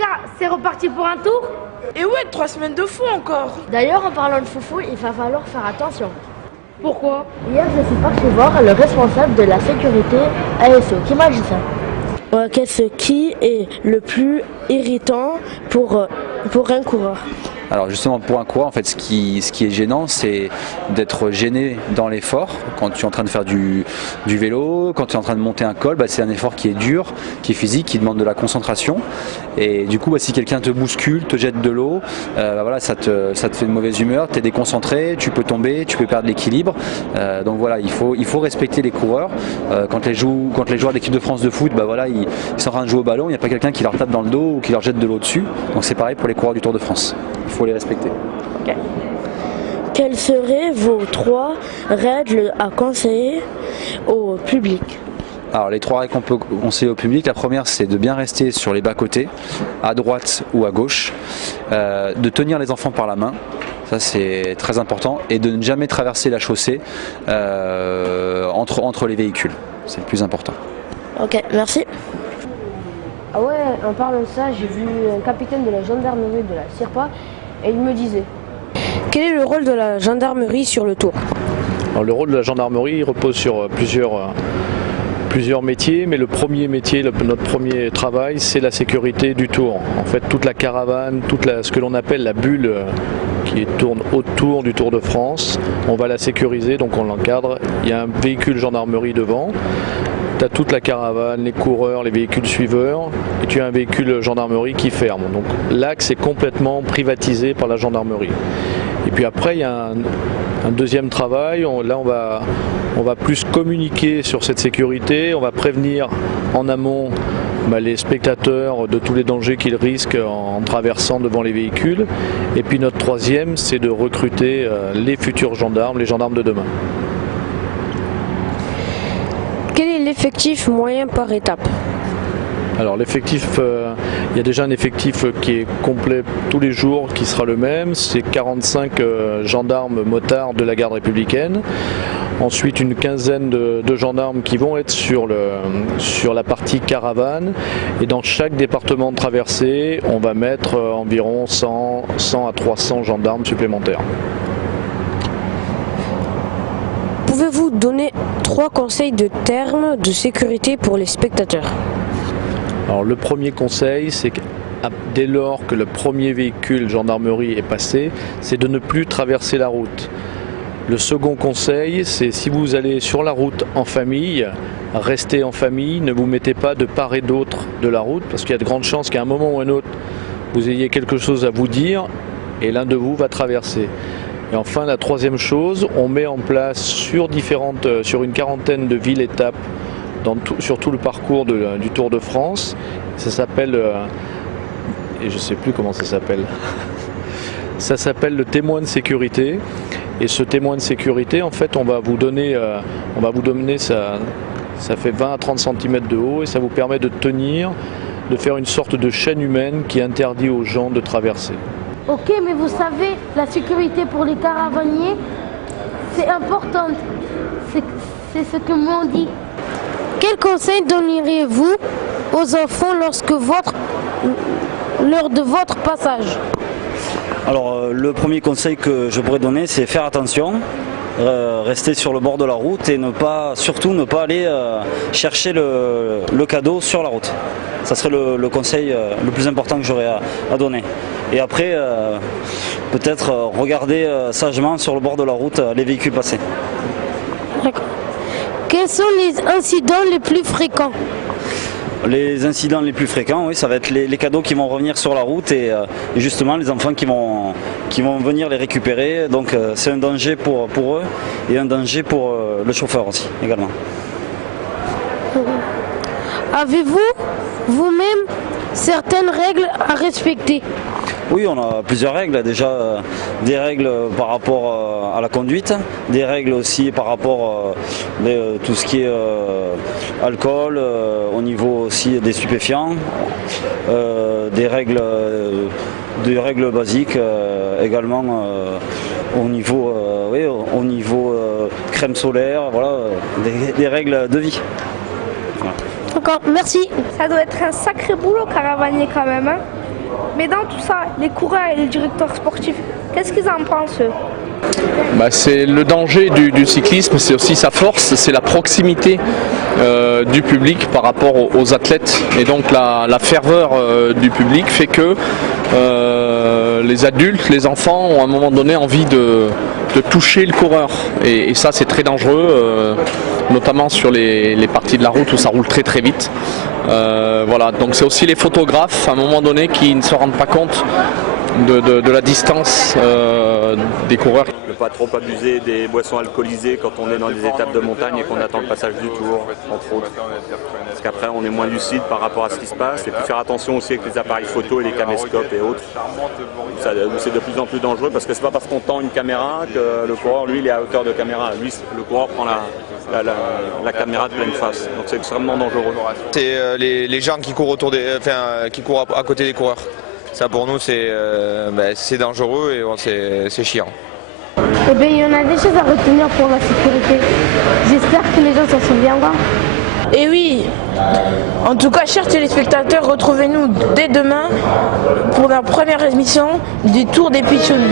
gars, c'est reparti pour un tour? Et ouais, 3 semaines de fou encore. D'ailleurs, en parlant de foufou, il va falloir faire attention. Pourquoi? Hier, je suis parti voir le responsable de la sécurité ASO qui m'a dit ça. Qu'est-ce qui est le plus irritant pour un coureur? Alors justement pour un coureur, en fait, ce qui est gênant, c'est d'être gêné dans l'effort. Quand tu es en train de faire du vélo, quand tu es en train de monter un col, c'est un effort qui est dur, qui est physique, qui demande de la concentration. Et du coup, si quelqu'un te bouscule, te jette de l'eau, voilà, ça te fait de mauvaise humeur, tu es déconcentré, tu peux tomber, tu peux perdre l'équilibre. Donc voilà, il faut respecter les coureurs. Quand les joueurs d'équipe de France de foot, voilà, ils sont en train de jouer au ballon, il n'y a pas quelqu'un qui leur tape dans le dos ou qui leur jette de l'eau dessus. Donc c'est pareil pour les coureurs du Tour de France. Il faut les respecter. Okay. Quelles seraient vos 3 règles à conseiller au public? Alors les 3 règles qu'on peut conseiller au public, la première c'est de bien rester sur les bas-côtés, à droite ou à gauche, de tenir les enfants par la main, ça c'est très important, et de ne jamais traverser la chaussée entre les véhicules, c'est le plus important. Ok, merci. Ah ouais, en parlant de ça, j'ai vu un capitaine de la gendarmerie de la CIRPA et il me disait: quel est le rôle de la gendarmerie sur le Tour? Alors, le rôle de la gendarmerie il repose sur plusieurs métiers, mais le premier métier, notre premier travail, c'est la sécurité du Tour. En fait, toute la caravane, ce que l'on appelle la bulle qui tourne autour du Tour de France, on va la sécuriser, donc on l'encadre. Il y a un véhicule gendarmerie devant. Tu as toute la caravane, les coureurs, les véhicules suiveurs, et tu as un véhicule gendarmerie qui ferme. Donc l'axe est complètement privatisé par la gendarmerie. Et puis après, il y a un deuxième travail. Là, on va plus communiquer sur cette sécurité. On va prévenir en amont les spectateurs de tous les dangers qu'ils risquent en traversant devant les véhicules. Et puis notre troisième, c'est de recruter les futurs gendarmes, les gendarmes de demain. Quel est l'effectif moyen par étape? Alors l'effectif, il y a déjà un effectif qui est complet tous les jours, qui sera le même. C'est 45 gendarmes motards de la garde républicaine. Ensuite une quinzaine de gendarmes qui vont être sur la partie caravane. Et dans chaque département de traversée, on va mettre environ 100 à 300 gendarmes supplémentaires. Pouvez-vous donner 3 conseils de termes de sécurité pour les spectateurs? Alors le premier conseil, c'est que dès lors que le premier véhicule gendarmerie est passé, c'est de ne plus traverser la route. Le second conseil, c'est si vous allez sur la route en famille, restez en famille, ne vous mettez pas de part et d'autre de la route, parce qu'il y a de grandes chances qu'à un moment ou un autre, vous ayez quelque chose à vous dire et l'un de vous va traverser. Et enfin, la troisième chose, on met en place sur une quarantaine de villes-étapes sur tout le parcours du Tour de France. Ça s'appelle, et je ne sais plus comment ça s'appelle, ça s'appelle le témoin de sécurité. Et ce témoin de sécurité, en fait, on va vous donner ça fait 20 à 30 cm de haut et ça vous permet de faire une sorte de chaîne humaine qui interdit aux gens de traverser. Ok, mais vous savez, la sécurité pour les caravaniers, c'est important. C'est ce que m'ont dit. Quel conseil donneriez-vous aux enfants lors de votre passage? Alors le premier conseil que je pourrais donner, c'est faire attention, rester sur le bord de la route et surtout ne pas aller chercher le cadeau sur la route. Ça serait le conseil le plus important que j'aurais à donner. Et après, peut-être regarder sagement sur le bord de la route les véhicules passer. D'accord. Quels sont les incidents les plus fréquents? Les incidents les plus fréquents, oui, ça va être les cadeaux qui vont revenir sur la route et justement les enfants qui vont venir les récupérer. Donc c'est un danger pour eux et un danger pour le chauffeur aussi également. Avez-vous vous-même certaines règles à respecter? Oui, on a plusieurs règles. Déjà, des règles par rapport à la conduite, des règles aussi par rapport à tout ce qui est alcool, au niveau aussi des stupéfiants, des règles basiques également au niveau crème solaire, voilà, des règles de vie. Voilà. D'accord, merci. Ça doit être un sacré boulot caravanier quand même, hein? Mais dans tout ça, les coureurs et les directeurs sportifs, qu'est-ce qu'ils en pensent eux ? C'est le danger du cyclisme, c'est aussi sa force, c'est la proximité du public par rapport aux athlètes. Et donc la ferveur du public fait que les adultes, les enfants ont à un moment donné envie de toucher le coureur. Et ça c'est très dangereux, notamment sur les parties de la route où ça roule très très vite. Voilà, donc c'est aussi les photographes à un moment donné qui ne se rendent pas compte de la distance des coureurs. Ne pas trop abuser des boissons alcoolisées quand on est dans les étapes de montagne et qu'on attend le passage du tour, entre autres. Parce qu'après on est moins lucide par rapport à ce qui se passe. Et puis faire attention aussi avec les appareils photo et les caméscopes et autres. C'est de plus en plus dangereux parce que c'est pas parce qu'on tend une caméra que le coureur, lui, il est à hauteur de caméra. Lui, le coureur prend la caméra de pleine face. Donc c'est extrêmement dangereux. C'est les gens qui courent qui courent à côté des coureurs. Ça pour nous c'est dangereux et bon, c'est chiant. Eh bien, il y en a des choses à retenir pour la sécurité. J'espère que les gens s'en souviendront. Et oui, en tout cas, chers téléspectateurs, retrouvez-nous dès demain pour la première émission du Tour des Pitchounes.